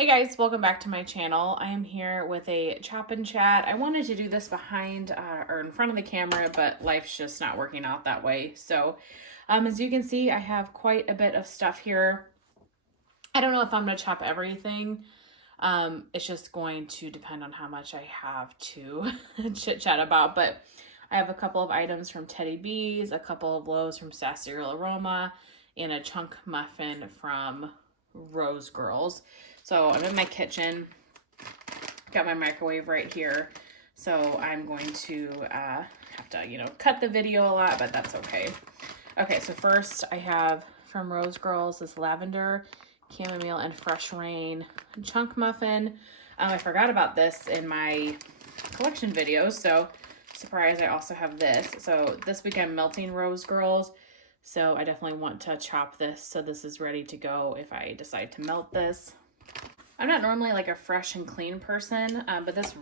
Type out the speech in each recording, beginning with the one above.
Hey guys, welcome back to my channel. I am here with a chop and chat. I wanted to do this behind or in front of the camera, but life's just not working out that way. So as you can see, I have quite a bit of stuff here. I don't know if I'm going to chop everything. It's just going to depend on how much I have to chit chat about, but I have a couple of items from Teddy B's, a couple of loaves from Sassy Aroma, and a chunk muffin from Rose Girls. So I'm in my kitchen, got my microwave right here. So I'm going to have to, cut the video a lot, but that's okay. Okay, so first I have from Rose Girls this lavender, chamomile, and fresh rain chunk muffin. I forgot about this in my collection videos, so surprise, I also have this. So this week I'm melting Rose Girls, so I definitely want to chop this so this is ready to go if I decide to melt this. I'm not normally like a fresh and clean person, but this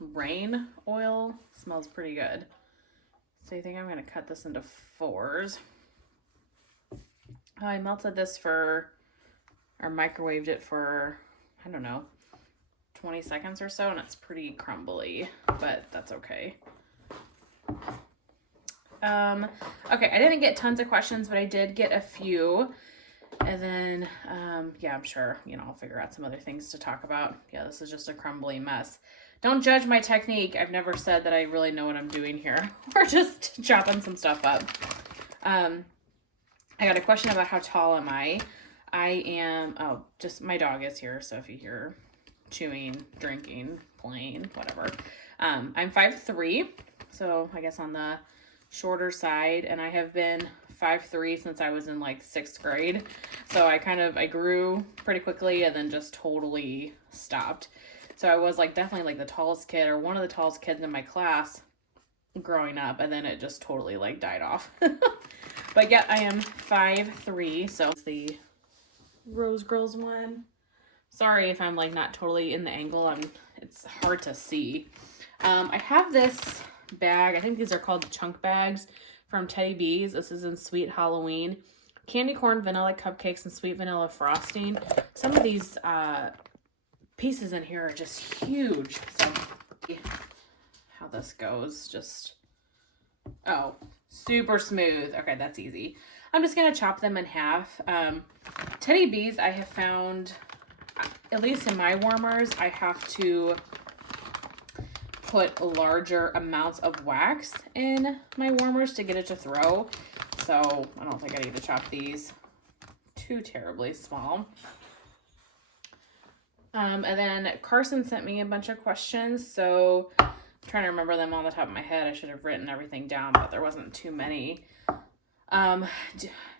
rain oil smells pretty good. So I think I'm going to cut this into fours. I melted this or microwaved it for, I don't know, 20 seconds or so, and it's pretty crumbly, but that's okay. Okay, I didn't get tons of questions, but I did get a few. And then, yeah, I'm sure, I'll figure out some other things to talk about. Yeah, this is just a crumbly mess. Don't judge my technique. I've never said that I really know what I'm doing here. We're just chopping some stuff up. I got a question about how tall am I? I am, just my dog is here, so if you hear chewing, drinking, playing, whatever. I'm 5'3", so I guess on the shorter side, and I have been 5'3" since I was in like 6th grade. So I grew pretty quickly and then just totally stopped. So I was like definitely like the tallest kid or one of the tallest kids in my class growing up, and then it just totally like died off. But yeah, I am 5'3", so it's the Rose Girls one. Sorry if I'm like not totally in the angle. It's hard to see. I have this bag. I think these are called chunk bags from Teddy B's. This is in Sweet Halloween. Candy corn vanilla cupcakes and sweet vanilla frosting. Some of these pieces in here are just huge. So how this goes, super smooth. Okay, that's easy. I'm just gonna chop them in half. Teddy B's, I have found, at least in my warmers, I have to put larger amounts of wax in my warmers to get it to throw. So I don't think I need to chop these too terribly small. And then Carson sent me a bunch of questions. So I'm trying to remember them on the top of my head. I should have written everything down, but there wasn't too many.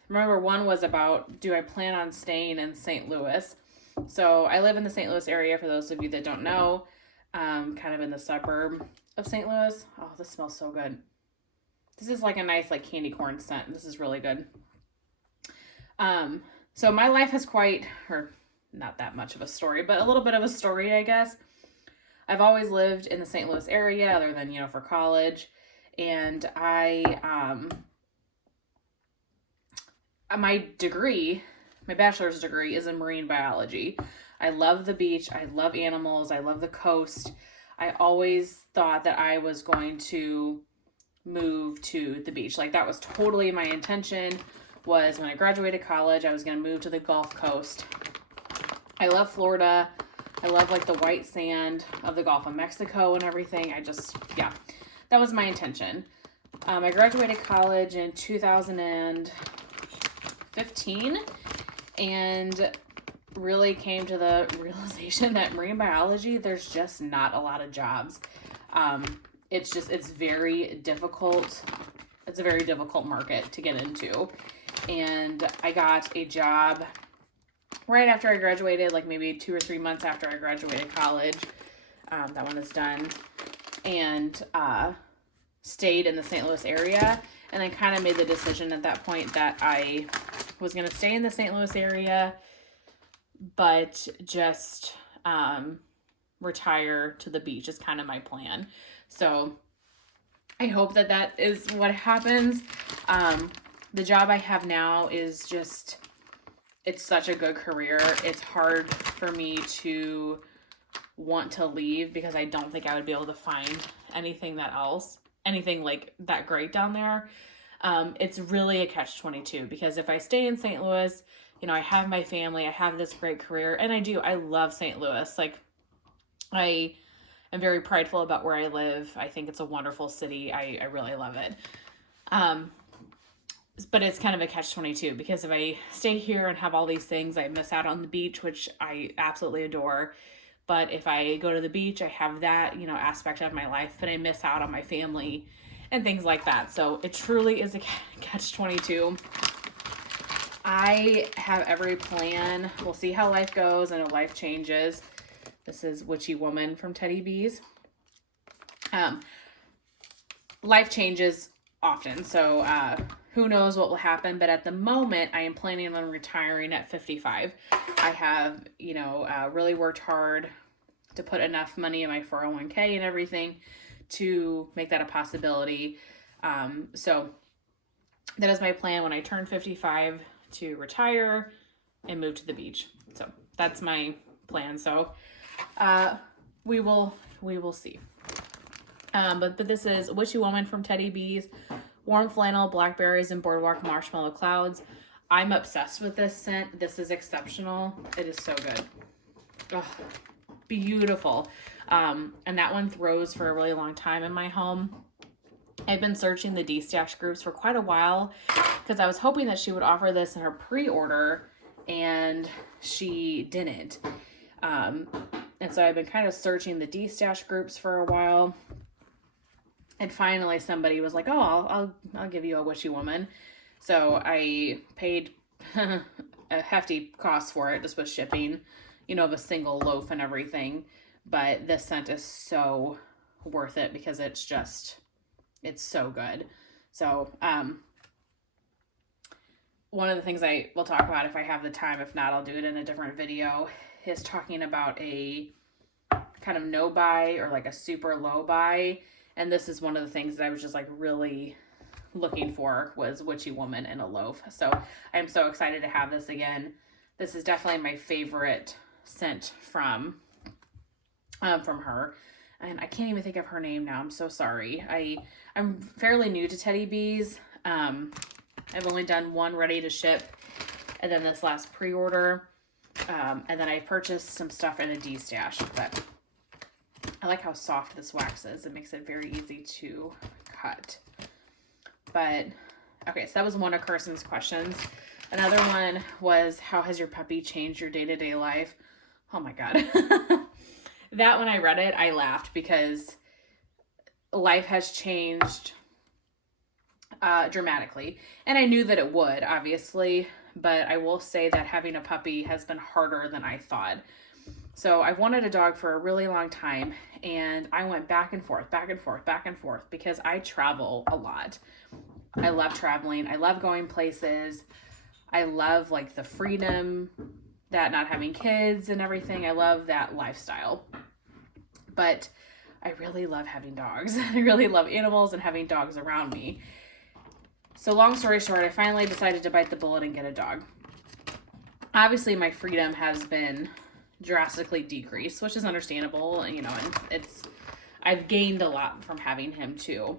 Remember one was about, do I plan on staying in St. Louis? So I live in the St. Louis area, for those of you that don't know. Kind of in the suburb of St. Louis. Oh, this smells so good. This is like a nice like candy corn scent. This is really good. So my life has or not that much of a story, but a little bit of a story, I guess. I've always lived in the St. Louis area other than, for college. And my bachelor's degree is in marine biology. I love the beach. I love animals. I love the coast. I always thought that I was going to move to the beach. Like that was totally my intention, was when I graduated college, I was going to move to the Gulf Coast. I love Florida. I love like the white sand of the Gulf of Mexico and everything. That was my intention. I graduated college in 2015 and really came to the realization that marine biology, there's just not a lot of jobs. It's very difficult. It's a very difficult market to get into. And I got a job right after I graduated, like maybe 2 or 3 months after I graduated college. That one is done. And stayed in the St. Louis area. And I kind of made the decision at that point that I was going to stay in the St. Louis area, but just retire to the beach is kind of my plan. So I hope that is what happens. The job I have now is just it's such a good career. It's hard for me to want to leave because I don't think I would be able to find anything like that great down there. It's really a catch-22 because if I stay in St. Louis, you know, I have my family, I have this great career, and I love St. Louis. Like, I am very prideful about where I live. I think it's a wonderful city. I really love it. But it's kind of a catch-22 because if I stay here and have all these things, I miss out on the beach, which I absolutely adore. But if I go to the beach, I have that, you know, aspect of my life, but I miss out on my family and things like that. So it truly is a catch-22. I have every plan. We'll see how life goes and if life changes. This is Witchy Woman from Teddy Bees. Life changes often, so who knows what will happen, but at the moment, I am planning on retiring at 55. I have, you know, really worked hard to put enough money in my 401k and everything to make that a possibility. So that is my plan when I turn 55 to retire and move to the beach. So that's my plan. So we will see. But this is Witchy Woman from Teddy Bees. Warm flannel, blackberries, and boardwalk marshmallow clouds. I'm obsessed with this scent. This is exceptional. It is so good. Oh, beautiful. And that one throws for a really long time in my home. I've been searching the D-Stash groups for quite a while because I was hoping that she would offer this in her pre-order, and she didn't. And so I've been kind of searching the D-Stash groups for a while. And finally somebody was like, oh, I'll give you a Witchy Woman. So I paid a hefty cost for it just with shipping, you know, of a single loaf and everything. But this scent is so worth it because it's so good. So one of the things I will talk about if I have the time, if not, I'll do it in a different video, is talking about a kind of no buy or like a super low buy. And this is one of the things that I was just like really looking for was Witchy Woman in a loaf. So I'm so excited to have this again. This is definitely my favorite scent from her. And I can't even think of her name now. I'm so sorry. I'm fairly new to Teddy Bees. I've only done one ready to ship and then this last pre-order. And then I purchased some stuff in a D-Stash, but I like how soft this wax is. It makes it very easy to cut. But, okay, so that was one of Carson's questions. Another one was, how has your puppy changed your day-to-day life? Oh my God. That when I read it, I laughed because life has changed dramatically. And I knew that it would, obviously. But I will say that having a puppy has been harder than I thought. So I wanted a dog for a really long time, and I went back and forth because I travel a lot. I love traveling. I love going places. I love like the freedom that not having kids and everything. I love that lifestyle. But I really love having dogs. I really love animals and having dogs around me. So long story short, I finally decided to bite the bullet and get a dog. Obviously, my freedom has been drastically decreased, which is understandable, you know, and I've gained a lot from having him too.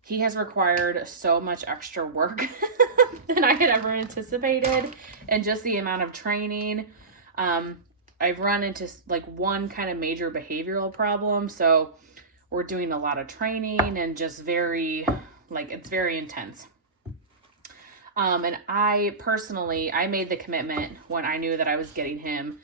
He has required so much extra work than I had ever anticipated, and just the amount of training. I've run into like one kind of major behavioral problem, so we're doing a lot of training and just very, like, it's very intense. And I personally, I made the commitment when I knew that I was getting him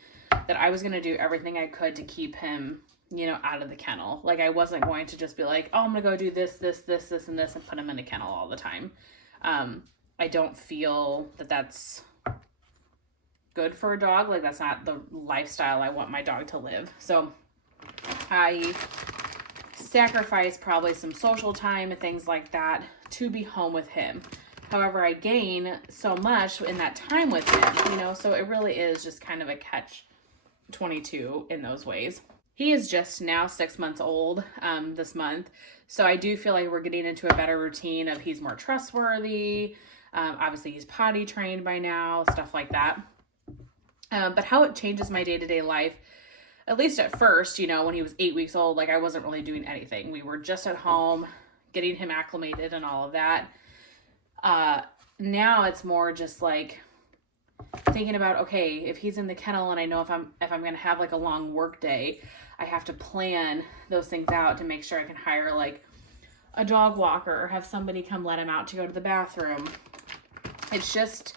that I was going to do everything I could to keep him, you know, out of the kennel. Like, I wasn't going to just be like, oh, I'm going to go do this, and this, and put him in the kennel all the time. I don't feel that that's good for a dog. Like, that's not the lifestyle I want my dog to live. So I sacrifice probably some social time and things like that to be home with him. However, I gain so much in that time with him, you know, so it really is just kind of a catch-22 in those ways. He is just now 6 months old this month, so I do feel like we're getting into a better routine of he's more trustworthy. Obviously, he's potty trained by now, stuff like that. But how it changes my day-to-day life, at least at first, you know, when he was 8 weeks old, like I wasn't really doing anything. We were just at home, getting him acclimated and all of that. Now it's more just like thinking about, okay, if he's in the kennel and I know if I'm going to have like a long work day, I have to plan those things out to make sure I can hire like a dog walker or have somebody come let him out to go to the bathroom. It's just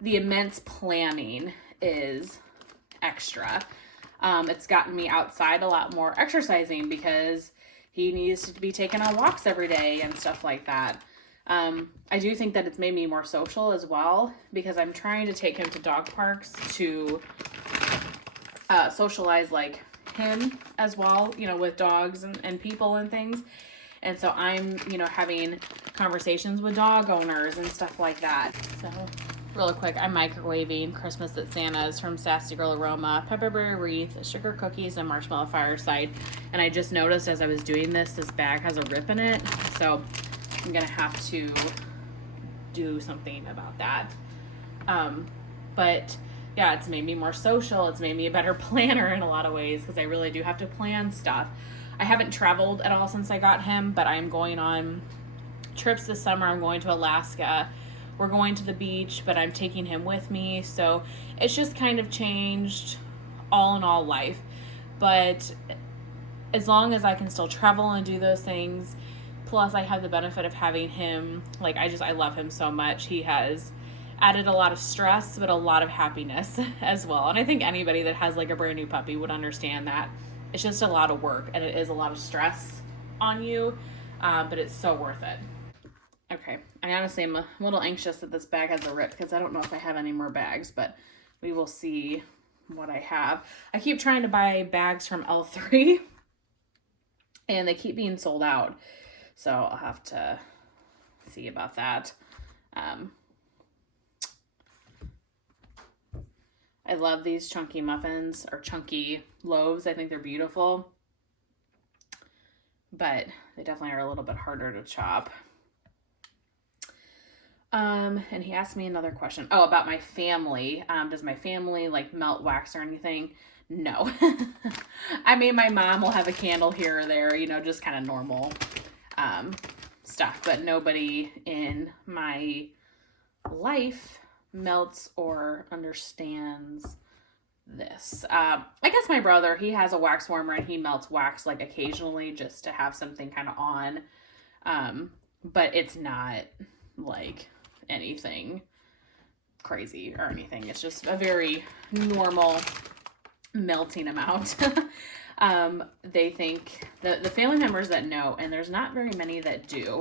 the immense planning is extra. It's gotten me outside a lot more exercising because he needs to be taken on walks every day and stuff like that. I do think that it's made me more social as well because I'm trying to take him to dog parks to socialize like him as well, you know, with dogs and people and things. And so I'm, you know, having conversations with dog owners and stuff like that. So real quick, I'm microwaving Christmas at Santa's from Sassy Girl Aroma, pepperberry wreath, sugar cookies, and marshmallow fireside. And I just noticed as I was doing this bag has a rip in it. So I'm going to have to do something about that. But yeah, it's made me more social. It's made me a better planner in a lot of ways because I really do have to plan stuff. I haven't traveled at all since I got him, but I'm going on trips this summer. I'm going to Alaska. We're going to the beach, but I'm taking him with me. So it's just kind of changed all in all life. But as long as I can still travel and do those things, plus I have the benefit of having him, like I love him so much. He has added a lot of stress, but a lot of happiness as well. And I think anybody that has like a brand new puppy would understand that. It's just a lot of work and it is a lot of stress on you, but it's so worth it. Okay, I honestly am a little anxious that this bag has a rip because I don't know if I have any more bags, but we will see what I have. I keep trying to buy bags from L3 and they keep being sold out. So I'll have to see about that. I love these chunky muffins or chunky loaves. I think they're beautiful, but they definitely are a little bit harder to chop. And he asked me another question. Oh, about my family. Does my family like melt wax or anything? No. I mean, my mom will have a candle here or there, you know, just kind of normal stuff, but nobody in my life melts or understands this. I guess my brother, he has a wax warmer and he melts wax like occasionally just to have something kind of on. But it's not like anything crazy or anything. It's just a very normal melting amount. They think the family members that know, and there's not very many that do.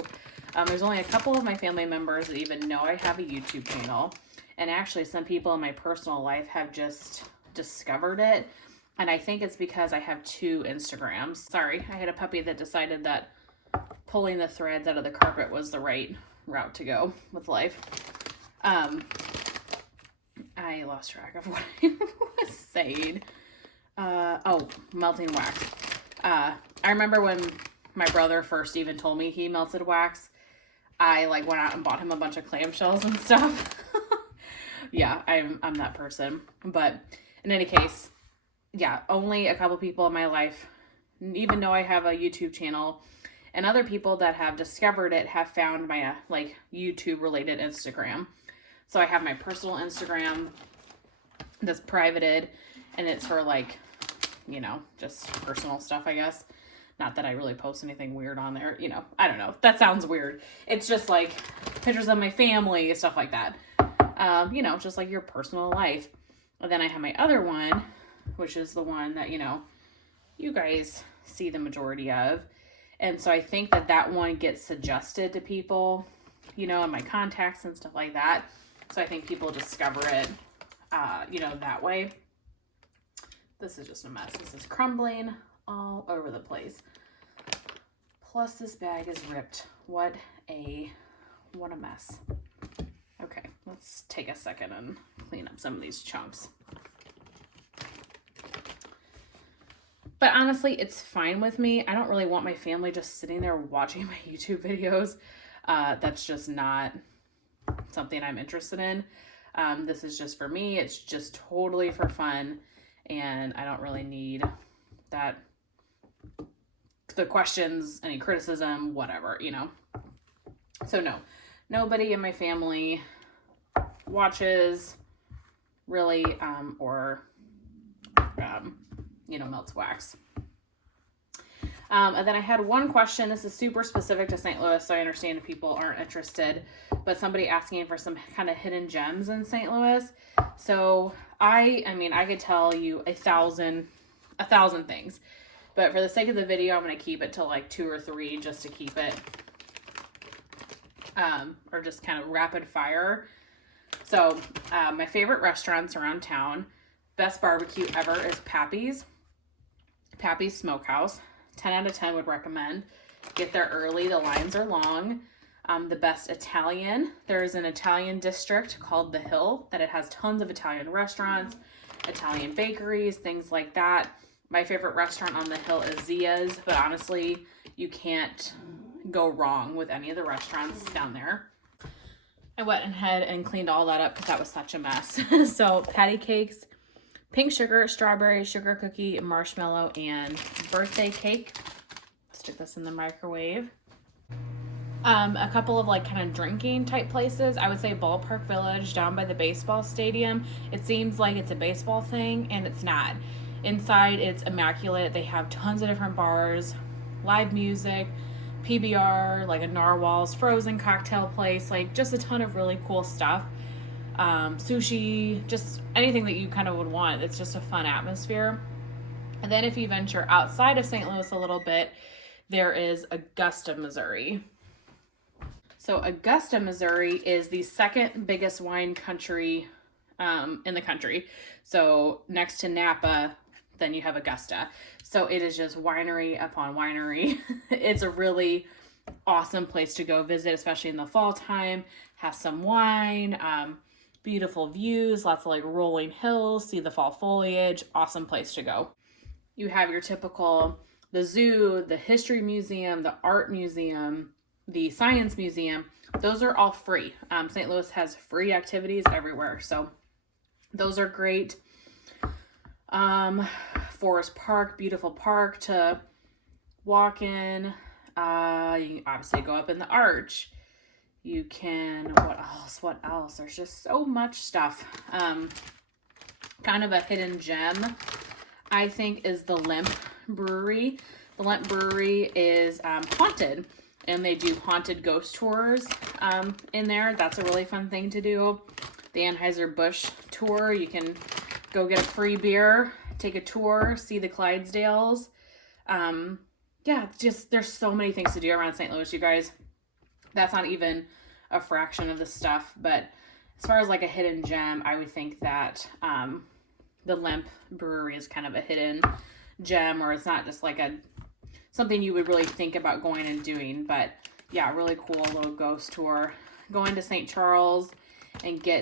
There's only a couple of my family members that even know I have a YouTube channel. And actually some people in my personal life have just discovered it. And I think it's because I have 2 Instagrams. Sorry, I had a puppy that decided that pulling the threads out of the carpet was the right route to go with life. I lost track of what I was saying. Oh, melting wax. I remember when my brother first even told me he melted wax, I like went out and bought him a bunch of clamshells and stuff. Yeah, I'm that person. But in any case, yeah, only a couple people in my life even know I have a YouTube channel, and other people that have discovered it have found my like YouTube related Instagram. So I have my personal Instagram that's privated, and it's for like, you know, just personal stuff, I guess. Not that I really post anything weird on there, you know, I don't know. That sounds weird. It's just like pictures of my family, stuff like that. You know, just like your personal life. And then I have my other one, which is the one that, you know, you guys see the majority of. And so I think that that one gets suggested to people, you know, in my contacts and stuff like that. So I think people discover it, you know, that way. This is just a mess. This is crumbling all over the place. Plus this bag is ripped. What a mess. Okay, let's take a second and clean up some of these chunks. But honestly, it's fine with me. I don't really want my family just sitting there watching my YouTube videos. That's just not something I'm interested in. This is just for me. It's just totally for fun, and I don't really need that, the questions, any criticism, whatever, you know. So no, nobody in my family watches really, or you know, melts wax. And then I had one question. This is super specific to St. Louis, so I understand if people aren't interested, but somebody asking for some kind of hidden gems in St. Louis. So I mean, I could tell you a thousand things, but for the sake of the video, I'm going to keep it to like 2 or 3 just to keep it, or just kind of rapid fire. So, my favorite restaurants around town, best barbecue ever is Pappy's Smokehouse. 10 out of 10 would recommend. Get there early. The lines are long. The best Italian. There's an Italian district called The Hill that it has tons of Italian restaurants, Italian bakeries, things like that. My favorite restaurant on The Hill is Zia's, but honestly, you can't go wrong with any of the restaurants down there. I went ahead and cleaned all that up because that was such a mess. So patty cakes, pink sugar, strawberry, sugar cookie, marshmallow, and birthday cake. Stick this in the microwave. A couple of like kind of drinking type places. I would say Ballpark Village down by the baseball stadium. It seems like it's a baseball thing, and it's not. Inside, it's immaculate. They have tons of different bars, live music, PBR, like a Narwhal's frozen cocktail place, like just a ton of really cool stuff. Sushi, just anything that you kind of would want. It's just a fun atmosphere. And then if you venture outside of St. Louis a little bit, there is Augusta, Missouri. So Augusta, Missouri is the second biggest wine country in the country. So next to Napa, then you have Augusta. So it is just winery upon winery. It's a really awesome place to go visit, especially in the fall time. Have some wine, beautiful views, lots of like rolling hills, see the fall foliage, awesome place to go. You have your typical, the zoo, the history museum, the art museum, the science museum. Those are all free. St. Louis has free activities everywhere. So those are great. Forest Park, beautiful park to walk in. You can obviously go up in the arch. You can, what else? There's just so much stuff. Kind of a hidden gem, I think, is the Lemp Brewery. The Lemp Brewery is haunted, and they do haunted ghost tours in there. That's a really fun thing to do. The Anheuser-Busch tour, you can go get a free beer, take a tour, see the Clydesdales. Yeah, just there's so many things to do around St. Louis, you guys. That's not even a fraction of the stuff, but as far as like a hidden gem, I would think that the Lemp Brewery is kind of a hidden gem, or it's not just like something you would really think about going and doing. But yeah, really cool little ghost tour. Going to St. Charles and go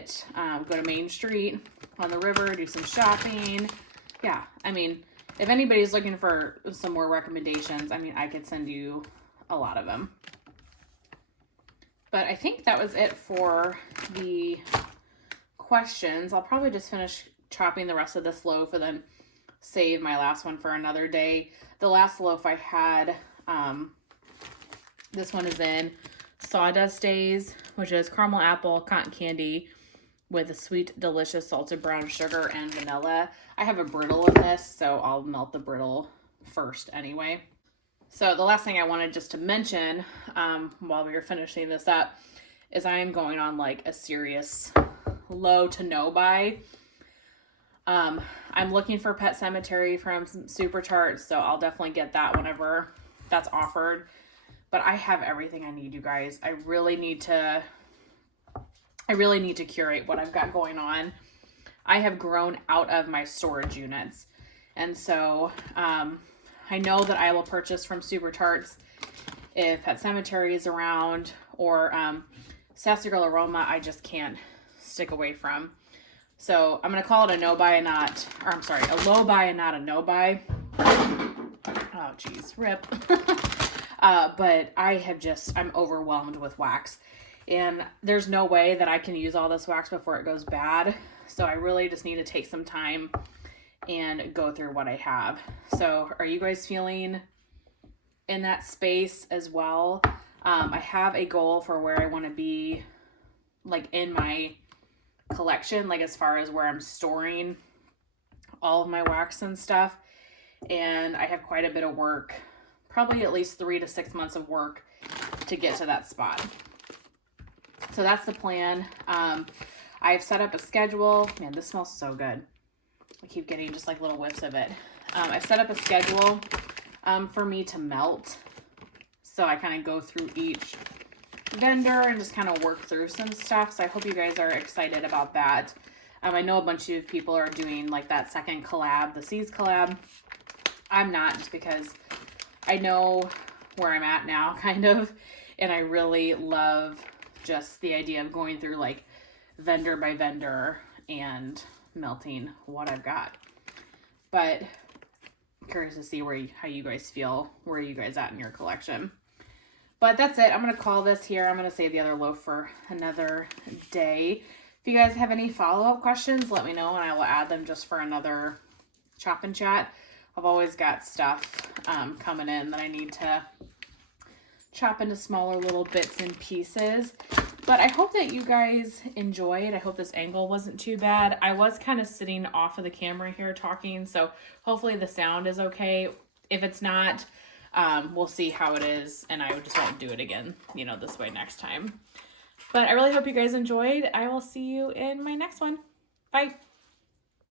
to Main Street on the river, do some shopping. Yeah, I mean, if anybody's looking for some more recommendations, I mean, I could send you a lot of them. But I think that was it for the questions. I'll probably just finish chopping the rest of this loaf and then save my last one for another day. The last loaf I had, this one is in Sawdust Days, which is caramel apple, cotton candy with a sweet, delicious salted brown sugar and vanilla. I have a brittle in this, so I'll melt the brittle first anyway. So the last thing I wanted just to mention while we were finishing this up is I am going on like a serious low to no buy. I'm looking for Pet Sematary from Super Tarts, so I'll definitely get that whenever that's offered. But I have everything I need, you guys. I really need to curate what I've got going on. I have grown out of my storage units. And so I know that I will purchase from Super Tarts if Pet Sematary is around, or Sassy Girl Aroma I just can't stick away from. So I'm going to call it a no buy and not, or I'm sorry, a low buy and not a no buy. Oh, geez, rip. But I'm overwhelmed with wax. And there's no way that I can use all this wax before it goes bad. So I really just need to take some time and go through what I have. So are you guys feeling in that space as well? I have a goal for where I want to be, like in my collection, like as far as where I'm storing all of my wax and stuff. And I have quite a bit of work, probably at least 3 to 6 months of work to get to that spot. So that's the plan. I've set up a schedule. Man, this smells so good. I keep getting just like little whiffs of it. I've set up a schedule for me to melt. So I kind of go through each vendor and just kind of work through some stuff. So I hope you guys are excited about that. I know a bunch of people are doing like that second collab, the Seas collab. I'm not, just because I know where I'm at now, kind of. And I really love just the idea of going through like vendor by vendor and melting what I've got. But I'm curious to see how you guys feel, where are you guys at in your collection. But that's it. I'm going to call this here. I'm going to save the other loaf for another day. If you guys have any follow-up questions, let me know and I will add them just for another chop and chat. I've always got stuff coming in that I need to chop into smaller little bits and pieces. But I hope that you guys enjoyed. I hope this angle wasn't too bad. I was kind of sitting off of the camera here talking, so hopefully the sound is okay. If it's not, we'll see how it is, and I just won't do it again, you know, this way next time. But I really hope you guys enjoyed. I will see you in my next one. Bye.